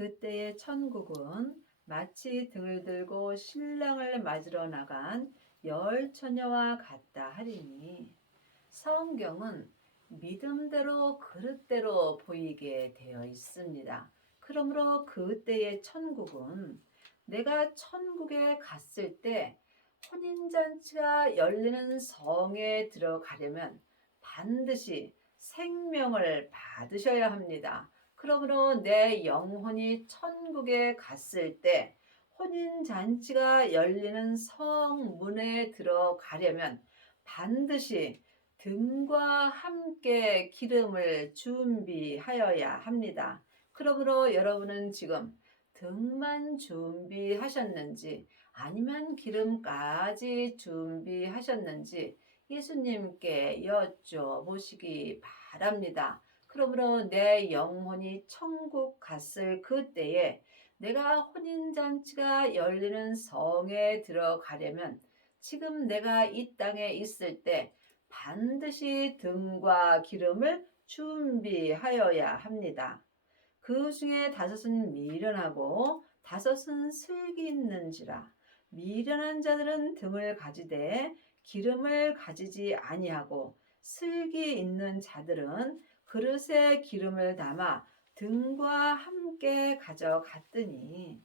그때의 천국은 마치 등을 들고 신랑을 맞으러 나간 열 처녀와 같다 하리니, 성경은 믿음대로 그릇대로 보이게 되어 있습니다. 그러므로 그때의 천국은 내가 천국에 갔을 때 혼인잔치가 열리는 성에 들어가려면 반드시 생명을 받으셔야 합니다. 그러므로 내 영혼이 천국에 갔을 때 혼인잔치가 열리는 성문에 들어가려면 반드시 등과 함께 기름을 준비하여야 합니다. 그러므로 여러분은 지금 등만 준비하셨는지 아니면 기름까지 준비하셨는지 예수님께 여쭤보시기 바랍니다. 그러므로 내 영혼이 천국 갔을 그때에 내가 혼인잔치가 열리는 성에 들어가려면 지금 내가 이 땅에 있을 때 반드시 등과 기름을 준비하여야 합니다. 그 중에 5은 미련하고 5은 슬기 있는지라. 미련한 자들은 등을 가지되 기름을 가지지 아니하고, 슬기 있는 자들은 그릇에 기름을 담아 등과 함께 가져갔더니,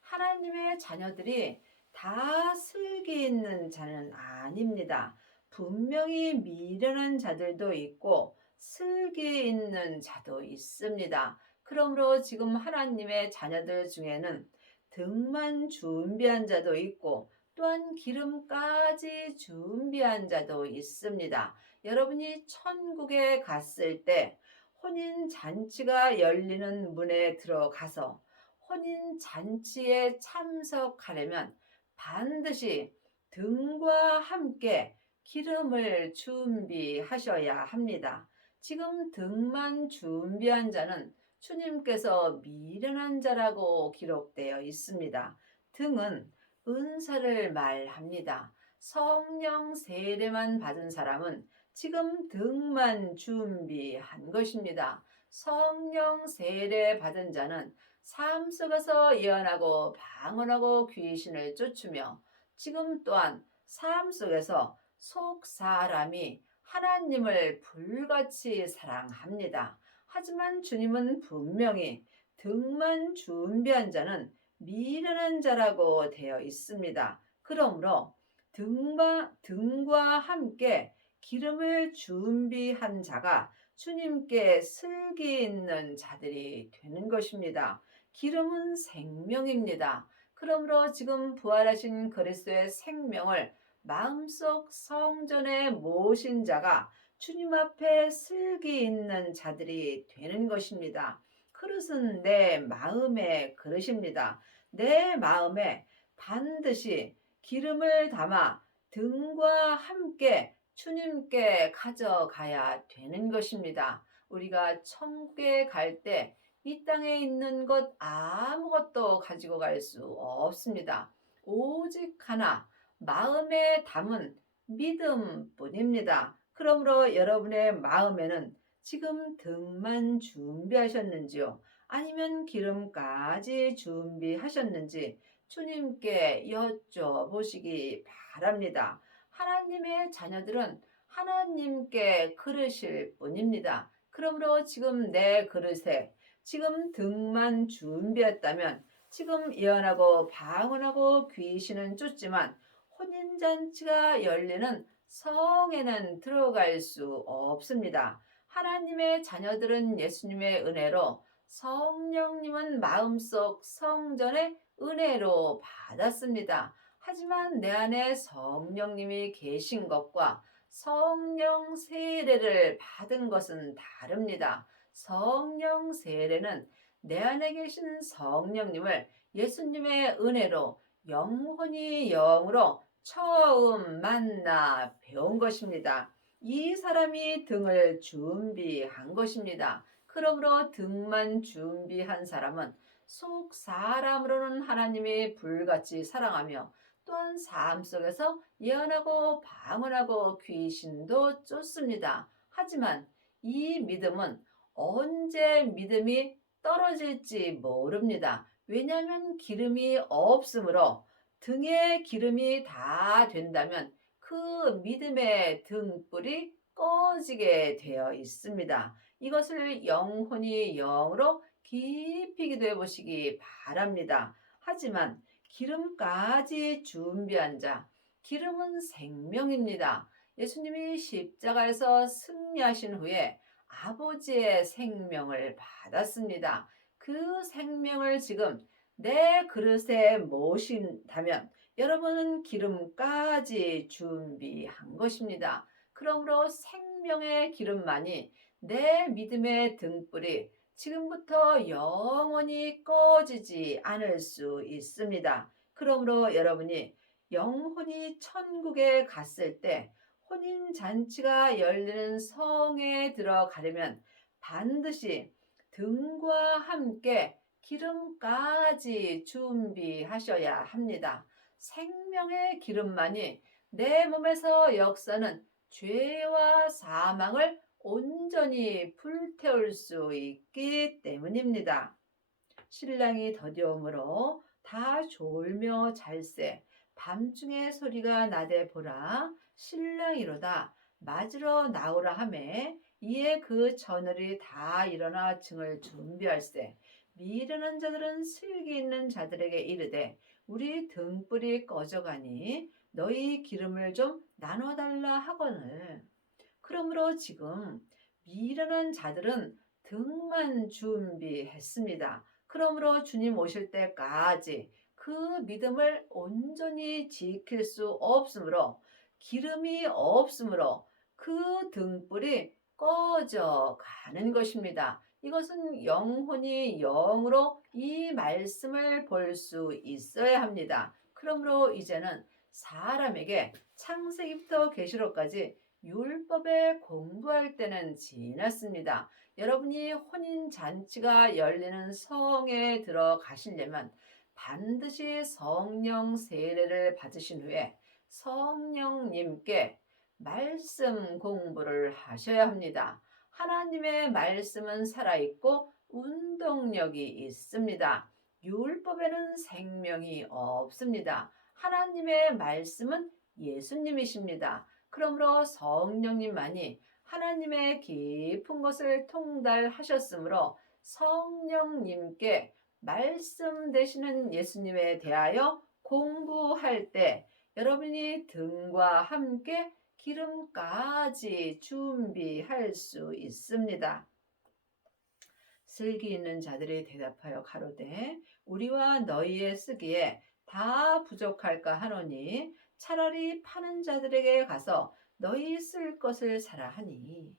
하나님의 자녀들이 다 슬기 있는 자는 아닙니다. 분명히 미련한 자들도 있고 슬기 있는 자도 있습니다. 그러므로 지금 하나님의 자녀들 중에는 등만 준비한 자도 있고 또한 기름까지 준비한 자도 있습니다. 여러분이 천국에 갔을 때 혼인 잔치가 열리는 문에 들어가서 혼인 잔치에 참석하려면 반드시 등과 함께 기름을 준비하셔야 합니다. 지금 등만 준비한 자는 주님께서 미련한 자라고 기록되어 있습니다. 등은 은사를 말합니다. 성령 세례만 받은 사람은 지금 등만 준비한 것입니다. 성령 세례 받은 자는 삶 속에서 예언하고 방언하고 귀신을 쫓으며 지금 또한 삶 속에서 속 사람이 하나님을 불같이 사랑합니다. 하지만 주님은 분명히 등만 준비한 자는 미련한 자라고 되어 있습니다. 그러므로 등과 함께 기름을 준비한 자가 주님께 슬기 있는 자들이 되는 것입니다. 기름은 생명입니다. 그러므로 지금 부활하신 그리스도의 생명을 마음속 성전에 모신 자가 주님 앞에 슬기 있는 자들이 되는 것입니다. 그릇은 내 마음의 그릇입니다. 내 마음에 반드시 기름을 담아 등과 함께 주님께 가져가야 되는 것입니다. 우리가 천국에 갈 때 이 땅에 있는 것 아무것도 가지고 갈 수 없습니다. 오직 하나, 마음에 담은 믿음뿐입니다. 그러므로 여러분의 마음에는 지금 등만 준비하셨는지요? 아니면 기름까지 준비하셨는지 주님께 여쭤보시기 바랍니다. 하나님의 자녀들은 하나님께 그르실 뿐입니다. 그러므로 지금 내 그릇에 지금 등만 준비했다면 지금 예언하고 방언하고 귀신은 쫓지만 혼인잔치가 열리는 성에는 들어갈 수 없습니다. 하나님의 자녀들은 예수님의 은혜로, 성령님은 마음속 성전의 은혜로 받았습니다. 하지만 내 안에 성령님이 계신 것과 성령 세례를 받은 것은 다릅니다. 성령 세례는 내 안에 계신 성령님을 예수님의 은혜로 영혼이 영으로 처음 만나 배운 것입니다. 이 사람이 등을 준비한 것입니다. 그러므로 등만 준비한 사람은 속 사람으로는 하나님이 불같이 사랑하며 또한 삶 속에서 예언하고 방언하고 귀신도 쫓습니다. 하지만 이 믿음은 언제 믿음이 떨어질지 모릅니다. 왜냐하면 기름이 없으므로 등에 기름이 다 된다면 그 믿음의 등불이 꺼지게 되어 있습니다. 이것을 영혼이 영으로 깊이 기도해 보시기 바랍니다. 하지만 기름까지 준비한 자, 기름은 생명입니다. 예수님이 십자가에서 승리하신 후에 아버지의 생명을 받았습니다. 그 생명을 지금 내 그릇에 모신다면 여러분은 기름까지 준비한 것입니다. 그러므로 생명의 기름만이 내 믿음의 등불이 지금부터 영원히 꺼지지 않을 수 있습니다. 그러므로 여러분이 영혼이 천국에 갔을 때 혼인잔치가 열리는 성에 들어가려면 반드시 등과 함께 기름까지 준비하셔야 합니다. 생명의 기름만이 내 몸에서 역사는 죄와 사망을 온전히 불태울 수 있기 때문입니다. 신랑이 더디오므로 다 졸며 잘세 밤중에 소리가 나되 보라 신랑이로다 맞으러 나오라 하매 이에 그 저널이 다 일어나 증을 준비할세 미련한 자들은 슬기 있는 자들에게 이르되 우리 등불이 꺼져가니 너희 기름을 좀 나눠달라 하거늘. 그러므로 지금 미련한 자들은 등만 준비했습니다. 그러므로 주님 오실 때까지 그 믿음을 온전히 지킬 수 없으므로 기름이 없으므로 그 등불이 꺼져 가는 것입니다. 이것은 영혼이 영으로 이 말씀을 볼 수 있어야 합니다. 그러므로 이제는 사람에게 창세기부터 계시록까지 율법에 공부할 때는 지났습니다. 여러분이 혼인잔치가 열리는 성에 들어가시려면 반드시 성령 세례를 받으신 후에 성령님께 말씀 공부를 하셔야 합니다. 하나님의 말씀은 살아있고 운동력이 있습니다. 율법에는 생명이 없습니다. 하나님의 말씀은 예수님이십니다. 그러므로 성령님만이 하나님의 깊은 것을 통달하셨으므로 성령님께 말씀 되시는 예수님에 대하여 공부할 때 여러분이 등과 함께 기름까지 준비할 수 있습니다. 슬기 있는 자들이 대답하여 가로되 우리와 너희의 쓰기에 다 부족할까 하노니 차라리 파는 자들에게 가서 너희 쓸 것을 사라 하니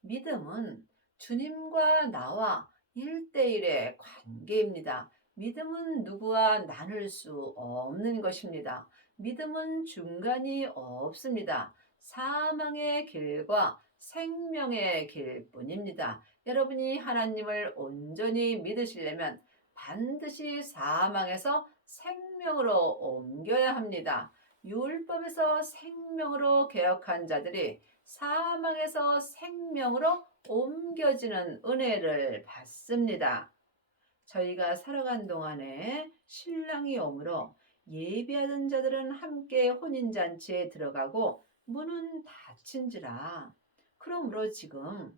믿음은 주님과 나와 1대1의 관계입니다. 믿음은 누구와 나눌 수 없는 것입니다. 믿음은 중간이 없습니다. 사망의 길과 생명의 길뿐입니다. 여러분이 하나님을 온전히 믿으시려면 반드시 사망에서 생명으로 옮겨야 합니다. 율법에서 생명으로 개혁한 자들이 사망에서 생명으로 옮겨지는 은혜를 받습니다. 저희가 살아간 동안에 신랑이 오므로 예비하던 자들은 함께 혼인잔치에 들어가고 문은 닫힌지라. 그러므로 지금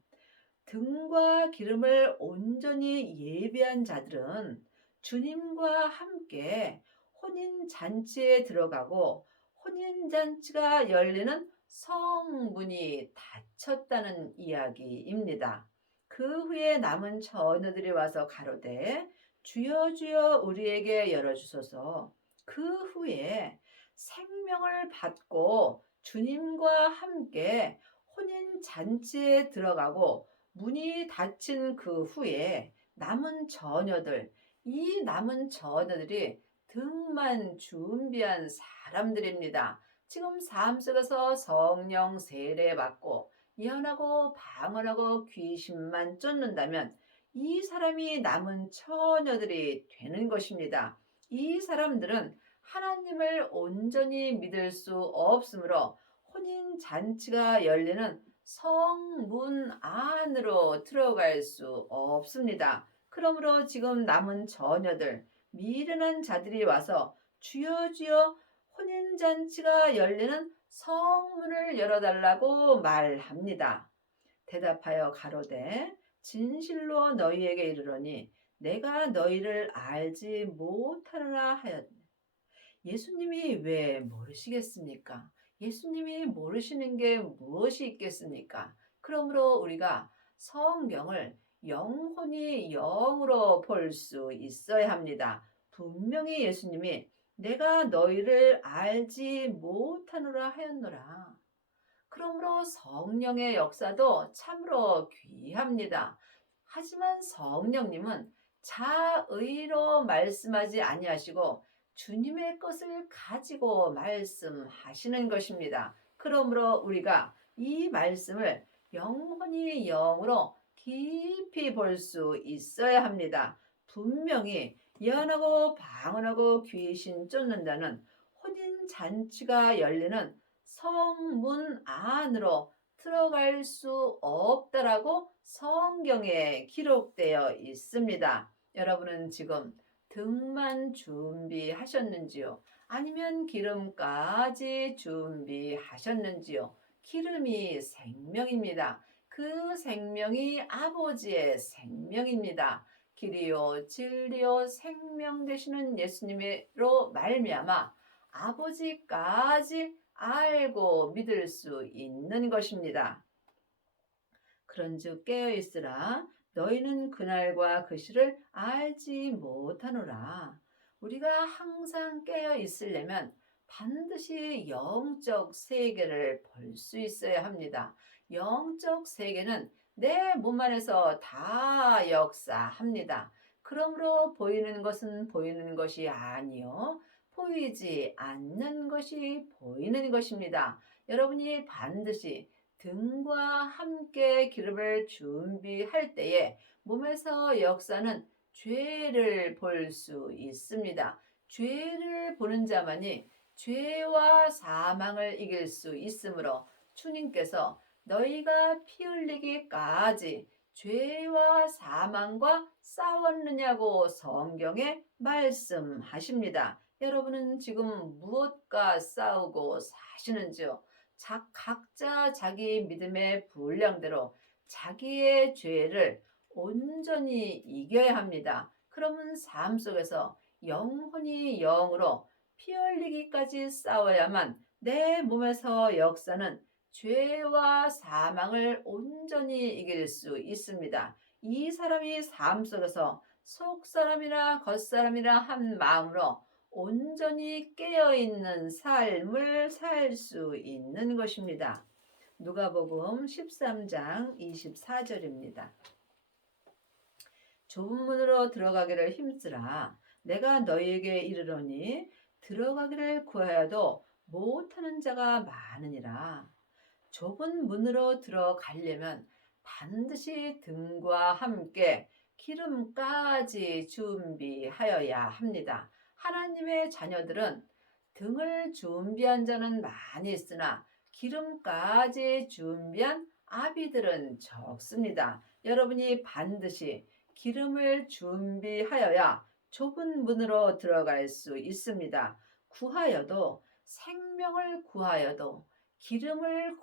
등과 기름을 온전히 예비한 자들은 주님과 함께 혼인잔치에 들어가고 혼인잔치가 열리는 성문이 닫혔다는 이야기입니다. 그 후에 남은 처녀들이 와서 가로되 주여 주여 우리에게 열어주소서. 그 후에 생명을 받고 주님과 함께 혼인잔치에 들어가고 문이 닫힌 그 후에 남은 처녀들, 이 남은 처녀들이 등만 준비한 사람들입니다. 지금 삶 속에서 성령 세례 받고 예언하고 방언하고 귀신만 쫓는다면 이 사람이 남은 처녀들이 되는 것입니다. 이 사람들은 하나님을 온전히 믿을 수 없으므로 혼인 잔치가 열리는 성문 안으로 들어갈 수 없습니다. 그러므로 지금 남은 처녀들, 미련한 자들이 와서 주여 주여 혼인잔치가 열리는 성문을 열어달라고 말합니다. 대답하여 가로되 진실로 너희에게 이르노니 내가 너희를 알지 못하노라 하였. 예수님이 왜 모르시겠습니까? 예수님이 모르시는 게 무엇이 있겠습니까? 그러므로 우리가 성경을 영혼이 영으로 볼 수 있어야 합니다. 분명히 예수님이 내가 너희를 알지 못하노라 하였노라. 그러므로 성령의 역사도 참으로 귀합니다. 하지만 성령님은 자의로 말씀하지 아니하시고 주님의 것을 가지고 말씀하시는 것입니다. 그러므로 우리가 이 말씀을 영혼이 영으로 깊이 볼 수 있어야 합니다. 분명히 예언하고 방언하고 귀신 쫓는다는 혼인 잔치가 열리는 성문 안으로 들어갈 수 없다라고 성경에 기록되어 있습니다. 여러분은 지금 등만 준비하셨는지요? 아니면 기름까지 준비하셨는지요? 기름이 생명입니다. 그 생명이 아버지의 생명입니다. 길이요 진리요 생명 되시는 예수님으로 말미암아 아버지까지 알고 믿을 수 있는 것입니다. 그런즉 깨어있으라. 너희는 그날과 그 시를 알지 못하노라. 우리가 항상 깨어있으려면 반드시 영적 세계를 볼 수 있어야 합니다. 영적 세계는 내 몸 안에서 다 역사합니다. 그러므로 보이는 것은 보이는 것이 아니요 보이지 않는 것이 보이는 것입니다. 여러분이 반드시 등과 함께 기름을 준비할 때에 몸에서 역사는 죄를 볼 수 있습니다. 죄를 보는 자만이 죄와 사망을 이길 수 있으므로 주님께서 너희가 피 흘리기까지 죄와 사망과 싸웠느냐고 성경에 말씀하십니다. 여러분은 지금 무엇과 싸우고 사시는지요? 각자 자기 믿음의 분량대로 자기의 죄를 온전히 이겨야 합니다. 그러면 삶 속에서 영혼이 영으로 피 흘리기까지 싸워야만 내 몸에서 역사는 죄와 사망을 온전히 이길 수 있습니다. 이 사람이 삶 속에서 속사람이나 겉사람이나 한 마음으로 온전히 깨어있는 삶을 살 수 있는 것입니다. 누가복음 13장 24절입니다. 좁은 문으로 들어가기를 힘쓰라. 내가 너희에게 이르노니 들어가기를 구하여도 못하는 자가 많으니라. 좁은 문으로 들어가려면 반드시 등과 함께 기름까지 준비하여야 합니다. 하나님의 자녀들은 등을 준비한 자는 많이 있으나 기름까지 준비한 아비들은 적습니다. 여러분이 반드시 기름을 준비하여야 좁은 문으로 들어갈 수 있습니다. 구하여도 생명을 구하여도 기름을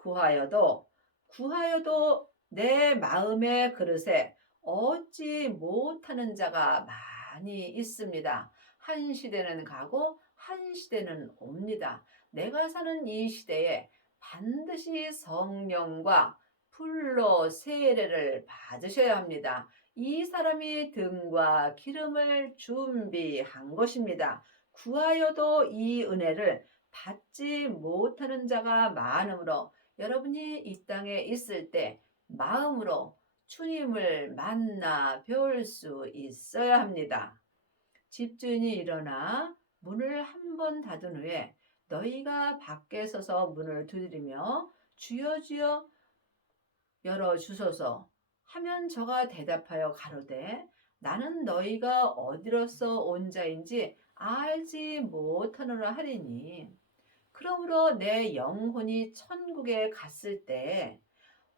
구하여도 내 마음의 그릇에 얻지 못하는 자가 많이 있습니다. 한 시대는 가고 한 시대는 옵니다. 내가 사는 이 시대에 반드시 성령과 불로 세례를 받으셔야 합니다. 이 사람이 등과 기름을 준비한 것입니다. 구하여도 이 은혜를 받지 못하는 자가 많으므로 여러분이 이 땅에 있을 때 마음으로 주님을 만나 배울 수 있어야 합니다. 집주인이 일어나 문을 한 번 닫은 후에 너희가 밖에 서서 문을 두드리며 주여 주여 열어주소서 하면 저가 대답하여 가로되 나는 너희가 어디로서 온 자인지 알지 못하노라 하리니 그러므로 내 영혼이 천국에 갔을 때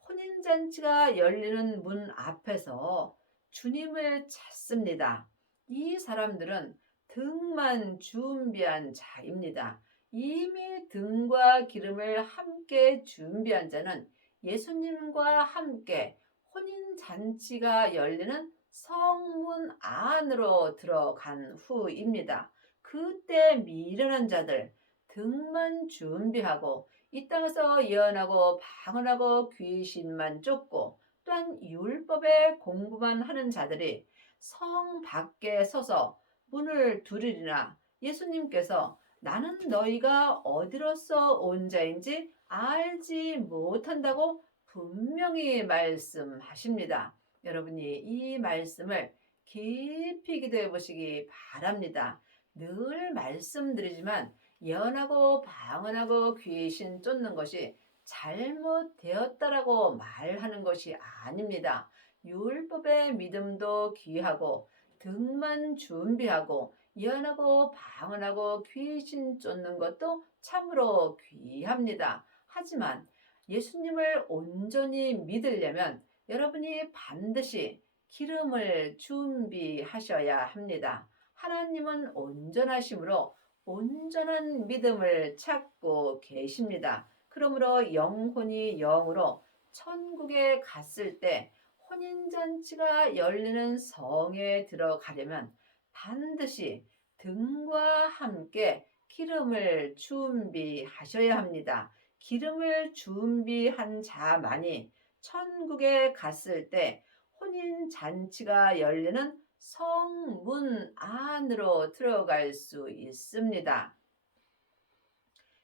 혼인잔치가 열리는 문 앞에서 주님을 찾습니다. 이 사람들은 등만 준비한 자입니다. 이미 등과 기름을 함께 준비한 자는 예수님과 함께 혼인잔치가 열리는 성문 안으로 들어간 후입니다. 그때 미련한 자들, 등만 준비하고 이 땅에서 예언하고 방언하고 귀신만 쫓고 또한 율법의 공부만 하는 자들이 성 밖에 서서 문을 두드리나 예수님께서 나는 너희가 어디로서 온 자인지 알지 못한다고 분명히 말씀하십니다. 여러분이 이 말씀을 깊이 기도해 보시기 바랍니다. 늘 말씀드리지만 예언하고 방언하고 귀신 쫓는 것이 잘못되었다라고 말하는 것이 아닙니다. 율법의 믿음도 귀하고 등만 준비하고 예언하고 방언하고 귀신 쫓는 것도 참으로 귀합니다. 하지만 예수님을 온전히 믿으려면 여러분이 반드시 기름을 준비하셔야 합니다. 하나님은 온전하심으로 온전한 믿음을 찾고 계십니다. 그러므로 영혼이 영으로 천국에 갔을 때 혼인잔치가 열리는 성에 들어가려면 반드시 등과 함께 기름을 준비하셔야 합니다. 기름을 준비한 자만이 천국에 갔을 때 혼인잔치가 열리는 성문 안으로 들어갈 수 있습니다.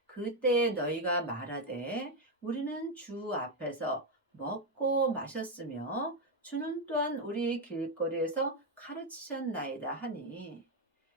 그때 너희가 말하되 우리는 주 앞에서 먹고 마셨으며 주는 또한 우리 길거리에서 가르치셨나이다 하니,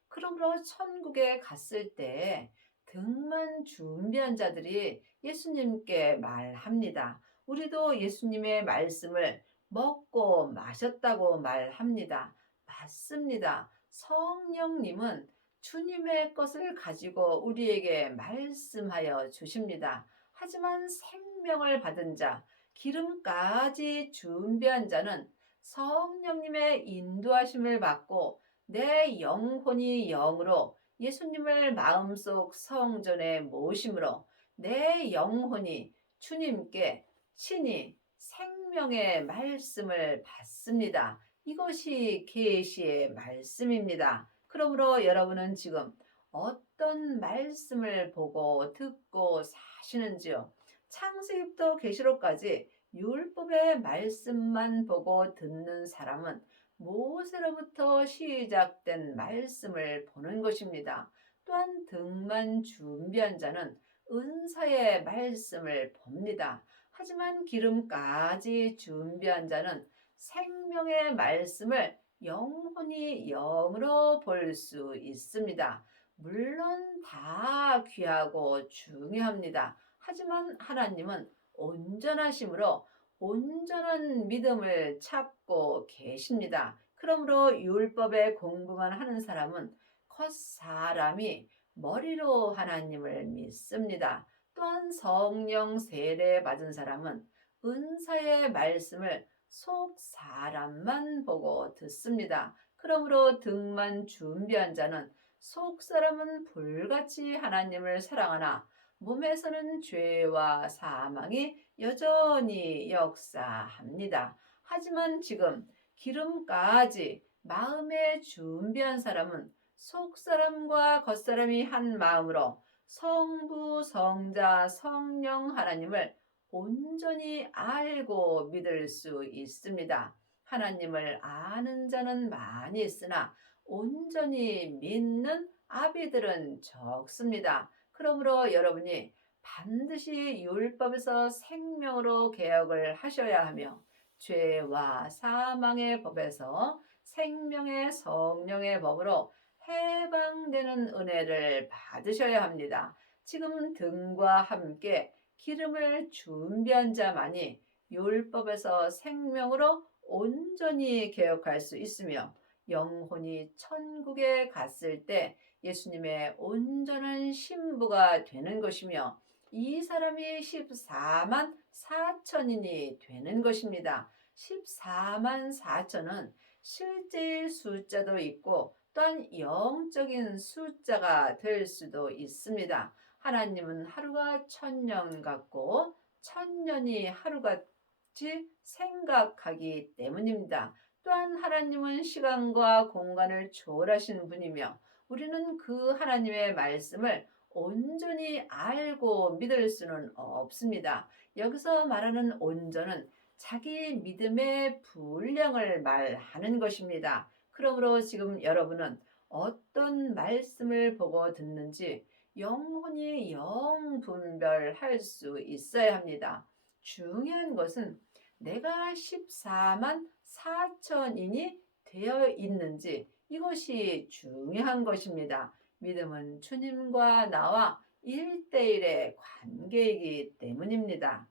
그러므로 천국에 갔을 때 등만 준비한 자들이 예수님께 말합니다. 우리도 예수님의 말씀을 먹고 마셨다고 말합니다. 맞습니다. 성령님은 주님의 것을 가지고 우리에게 말씀하여 주십니다. 하지만 생명을 받은 자, 기름까지 준비한 자는 성령님의 인도하심을 받고 내 영혼이 영으로 예수님을 마음속 성전에 모심으로 내 영혼이 주님께 친히 생명의 말씀을 받습니다. 이것이 계시의 말씀입니다. 그러므로 여러분은 지금 어떤 말씀을 보고 듣고 사시는지요? 창세기부터 계시록까지 율법의 말씀만 보고 듣는 사람은 모세로부터 시작된 말씀을 보는 것입니다. 또한 등만 준비한 자는 은사의 말씀을 봅니다. 하지만 기름까지 준비한 자는 생명의 말씀을 영혼이 영으로 볼 수 있습니다. 물론 다 귀하고 중요합니다. 하지만 하나님은 온전하심으로 온전한 믿음을 찾고 계십니다. 그러므로 율법의 공부만 하는 사람은 겉사람이 머리로 하나님을 믿습니다. 또한 성령 세례 받은 사람은 은사의 말씀을 속 사람만 보고 듣습니다. 그러므로 등만 준비한 자는 속 사람은 불같이 하나님을 사랑하나 몸에서는 죄와 사망이 여전히 역사합니다. 하지만 지금 기름까지 마음에 준비한 사람은 속 사람과 겉 사람이 한 마음으로 성부, 성자, 성령 하나님을 온전히 알고 믿을 수 있습니다. 하나님을 아는 자는 많이 있으나 온전히 믿는 아비들은 적습니다. 그러므로 여러분이 반드시 율법에서 생명으로 개혁을 하셔야 하며 죄와 사망의 법에서 생명의 성령의 법으로 해방되는 은혜를 받으셔야 합니다. 지금 등과 함께 기름을 준비한 자만이 율법에서 생명으로 온전히 개혁할 수 있으며 영혼이 천국에 갔을 때 예수님의 온전한 신부가 되는 것이며 이 사람이 14만 4천인이 되는 것입니다. 14만 4천은 실제일 숫자도 있고 또한 영적인 숫자가 될 수도 있습니다. 하나님은 하루가 1000년 같고 1000년이 하루같이 생각하기 때문입니다. 또한 하나님은 시간과 공간을 초월하신 분이며 우리는 그 하나님의 말씀을 온전히 알고 믿을 수는 없습니다. 여기서 말하는 온전은 자기 믿음의 분량을 말하는 것입니다. 그러므로 지금 여러분은 어떤 말씀을 보고 듣는지 영혼이 영분별할 수 있어야 합니다. 중요한 것은 내가 14만 4천인이 되어 있는지 이것이 중요한 것입니다. 믿음은 주님과 나와 1대1의 관계이기 때문입니다.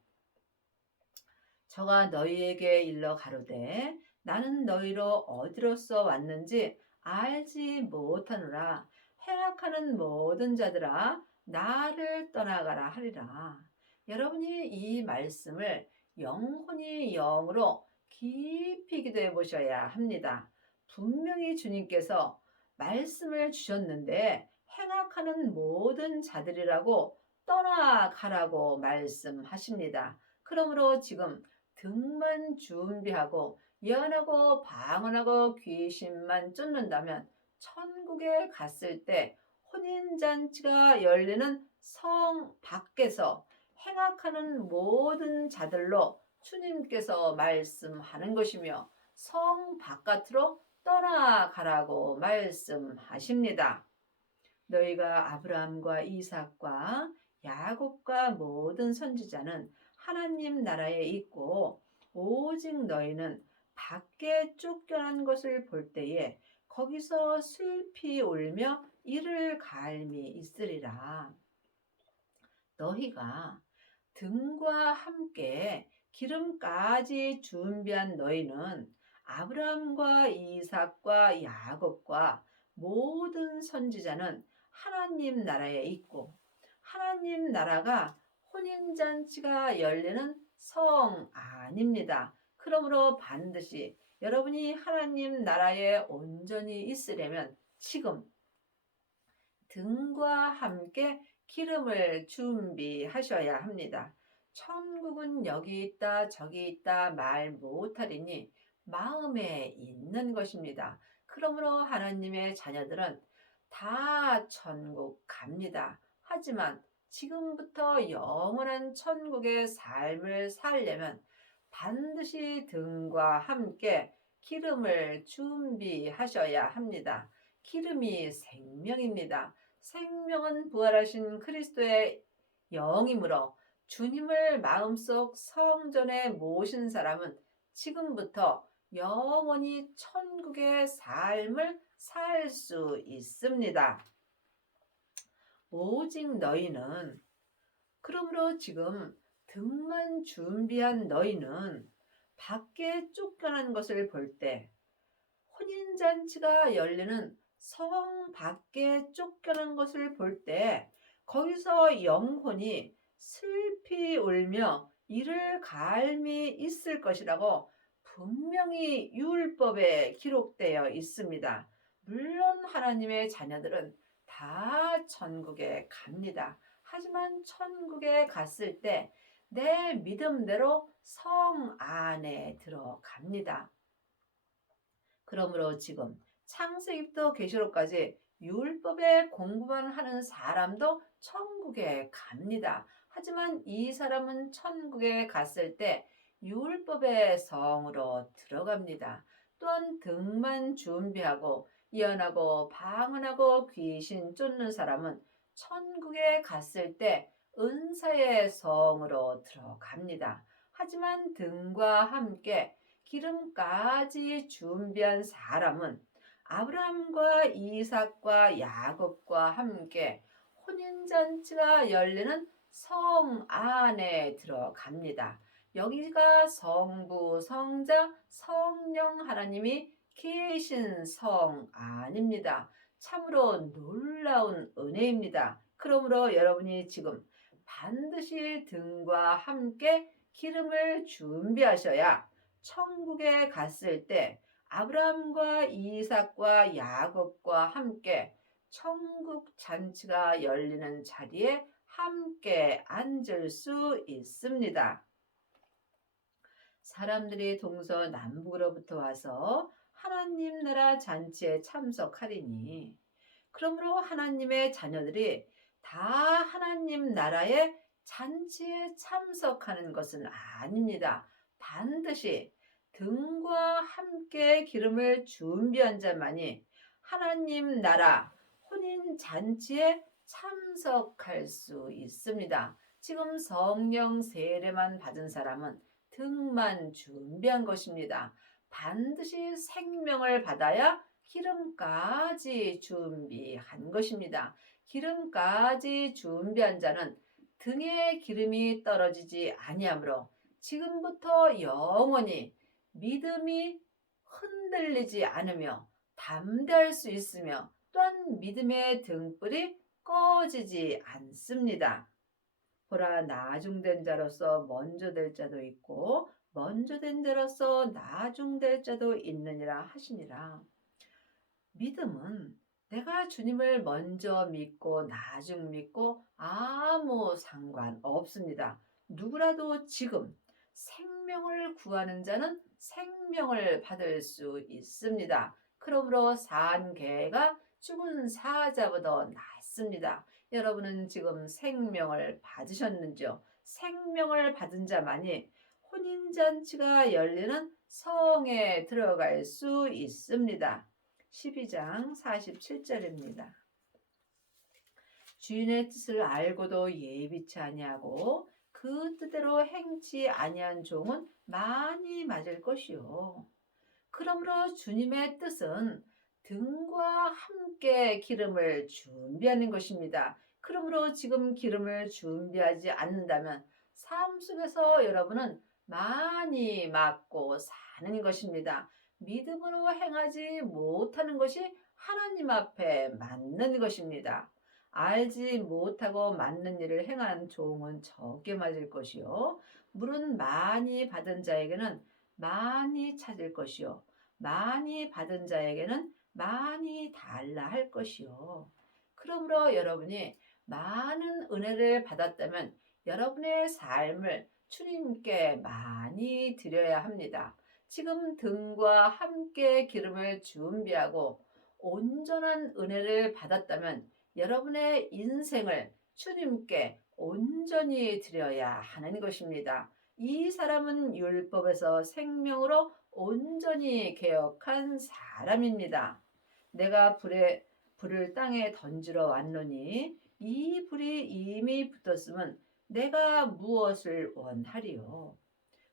저가 너희에게 일러 가로되 나는 너희로 어디로서 왔는지 알지 못하노라. 행악하는 모든 자들아 나를 떠나가라 하리라. 여러분이 이 말씀을 영혼이 영으로 깊이 기도해 보셔야 합니다. 분명히 주님께서 말씀을 주셨는데 행악하는 모든 자들이라고 떠나가라고 말씀하십니다. 그러므로 지금 등만 준비하고 예언하고 방언하고 귀신만 쫓는다면 천국에 갔을 때 혼인잔치가 열리는 성 밖에서 행악하는 모든 자들로 주님께서 말씀하는 것이며 성 바깥으로 떠나가라고 말씀하십니다. 너희가 아브라함과 이삭과 야곱과 모든 선지자는 하나님 나라에 있고 오직 너희는 밖에 쫓겨난 것을 볼 때에 거기서 슬피 울며 이를 갈미 있으리라. 너희가 등과 함께 기름까지 준비한 너희는 아브라함과 이삭과 야곱과 모든 선지자는 하나님 나라에 있고 하나님 나라가 혼인잔치가 열리는 성 안입니다. 그러므로 반드시 여러분이 하나님 나라에 온전히 있으려면 지금 등과 함께 기름을 준비하셔야 합니다. 천국은 여기 있다 저기 있다 말 못하리니 마음에 있는 것입니다. 그러므로 하나님의 자녀들은 다 천국 갑니다. 하지만 지금부터 영원한 천국의 삶을 살려면 반드시 등과 함께 기름을 준비하셔야 합니다. 기름이 생명입니다. 생명은 부활하신 그리스도의 영이므로 주님을 마음속 성전에 모신 사람은 지금부터 영원히 천국의 삶을 살 수 있습니다. 오직 너희는 그러므로 지금 등만 준비한 너희는 밖에 쫓겨난 것을 볼 때 혼인잔치가 열리는 성 밖에 쫓겨난 것을 볼 때 거기서 영혼이 슬피 울며 이를 갈미 있을 것이라고 분명히 율법에 기록되어 있습니다. 물론 하나님의 자녀들은 다 천국에 갑니다. 하지만 천국에 갔을 때 내 믿음대로 성 안에 들어갑니다. 그러므로 지금 창세기부터 계시록까지 율법의 공부만 하는 사람도 천국에 갑니다. 하지만 이 사람은 천국에 갔을 때 율법의 성으로 들어갑니다. 또한 등만 준비하고 예언하고 방언하고 귀신 쫓는 사람은 천국에 갔을 때 은사의 성으로 들어갑니다. 하지만 등과 함께 기름까지 준비한 사람은 아브라함과 이삭과 야곱과 함께 혼인잔치가 열리는 성 안에 들어갑니다. 여기가 성부, 성자, 성령 하나님이 계신 성 안입니다. 참으로 놀라운 은혜입니다. 그러므로 여러분이 지금 반드시 등과 함께 기름을 준비하셔야 천국에 갔을 때 아브라함과 이삭과 야곱과 함께 천국 잔치가 열리는 자리에 함께 앉을 수 있습니다. 사람들이 동서남북으로부터 와서 하나님 나라 잔치에 참석하리니, 그러므로 하나님의 자녀들이 다 하나님 나라의 잔치에 참석하는 것은 아닙니다. 반드시 등과 함께 기름을 준비한 자만이 하나님 나라 혼인 잔치에 참석할 수 있습니다. 지금 성령 세례만 받은 사람은 등만 준비한 것입니다. 반드시 생명을 받아야 기름까지 준비한 것입니다. 기름까지 준비한 자는 등에 기름이 떨어지지 아니하므로 지금부터 영원히 믿음이 흔들리지 않으며 담대할 수 있으며, 또한 믿음의 등불이 꺼지지 않습니다. 보라, 나중된 자로서 먼저 될 자도 있고 먼저 된 자로서 나중될 자도 있느니라 하시니라. 믿음은 내가 주님을 먼저 믿고 나중 믿고 아무 상관없습니다. 누구라도 지금 생명을 구하는 자는 생명을 받을 수 있습니다. 그러므로 산 개가 죽은 사자보다 낫습니다. 여러분은 지금 생명을 받으셨는지요? 생명을 받은 자만이 혼인잔치가 열리는 성에 들어갈 수 있습니다. 12장 47절입니다. 주인의 뜻을 알고도 예비치 아니하고 그 뜻대로 행치 아니한 종은 많이 맞을 것이요. 그러므로 주님의 뜻은 등과 함께 기름을 준비하는 것입니다. 그러므로 지금 기름을 준비하지 않는다면 삶 속에서 여러분은 많이 맞고 사는 것입니다. 믿음으로 행하지 못하는 것이 하나님 앞에 맞는 것입니다. 알지 못하고 맞는 일을 행한 종은 적게 맞을 것이요, 물은 많이 받은 자에게는 많이 찾을 것이요, 많이 받은 자에게는 많이 달라 할 것이요. 그러므로 여러분이 많은 은혜를 받았다면 여러분의 삶을 주님께 많이 드려야 합니다. 지금 등과 함께 기름을 준비하고 온전한 은혜를 받았다면 여러분의 인생을 주님께 온전히 드려야 하는 것입니다. 이 사람은 율법에서 생명으로 온전히 개혁한 사람입니다. 내가 불을 땅에 던지러 왔노니 이 불이 이미 붙었으면 내가 무엇을 원하리요?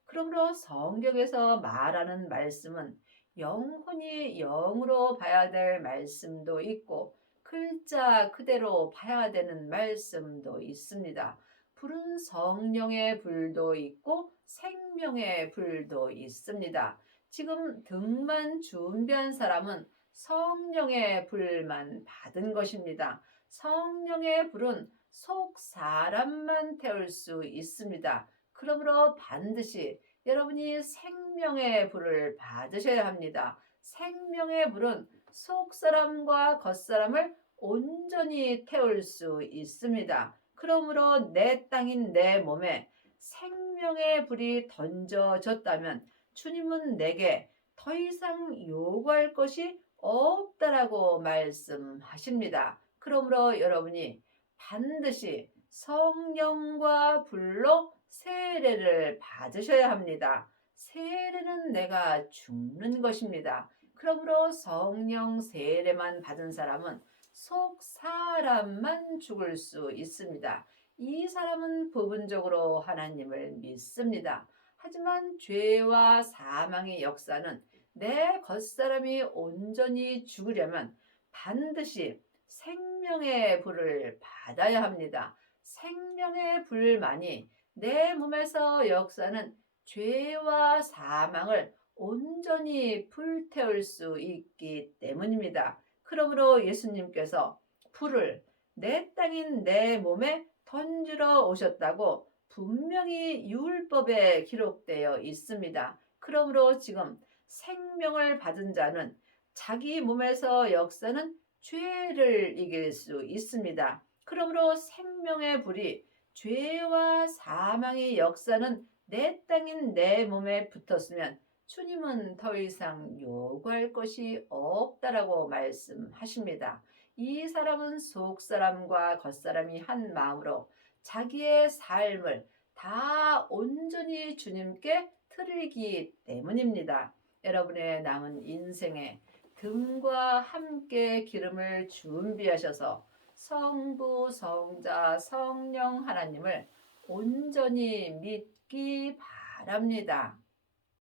그러므로 성경에서 말하는 말씀은 영혼이 영으로 봐야 될 말씀도 있고 글자 그대로 봐야 되는 말씀도 있습니다. 불은 성령의 불도 있고 생명의 불도 있습니다. 지금 등만 준비한 사람은 성령의 불만 받은 것입니다. 성령의 불은 속 사람만 태울 수 있습니다. 그러므로 반드시 여러분이 생명의 불을 받으셔야 합니다. 생명의 불은 속사람과 겉사람을 온전히 태울 수 있습니다. 그러므로 내 땅인 내 몸에 생명의 불이 던져졌다면 주님은 내게 더 이상 요구할 것이 없다라고 말씀하십니다. 그러므로 여러분이 반드시 성령과 불로 세례를 받으셔야 합니다. 세례는 내가 죽는 것입니다. 그러므로 성령 세례만 받은 사람은 속 사람만 죽을 수 있습니다. 이 사람은 부분적으로 하나님을 믿습니다. 하지만 죄와 사망의 역사는 내 겉사람이 온전히 죽으려면 반드시 생명의 불을 받아야 합니다. 생명의 불만이 내 몸에서 역사는 죄와 사망을 온전히 불태울 수 있기 때문입니다. 그러므로 예수님께서 불을 내 땅인 내 몸에 던지러 오셨다고 분명히 율법에 기록되어 있습니다. 그러므로 지금 생명을 받은 자는 자기 몸에서 역사는 죄를 이길 수 있습니다. 그러므로 생명의 불이 죄와 사망의 역사는 내 땅인 내 몸에 붙었으면 주님은 더 이상 요구할 것이 없다라고 말씀하십니다. 이 사람은 속사람과 겉사람이 한 마음으로 자기의 삶을 다 온전히 주님께 드리기 때문입니다. 여러분의 남은 인생에 금과 함께 기름을 준비하셔서 성부, 성자, 성령 하나님을 온전히 믿기 바랍니다.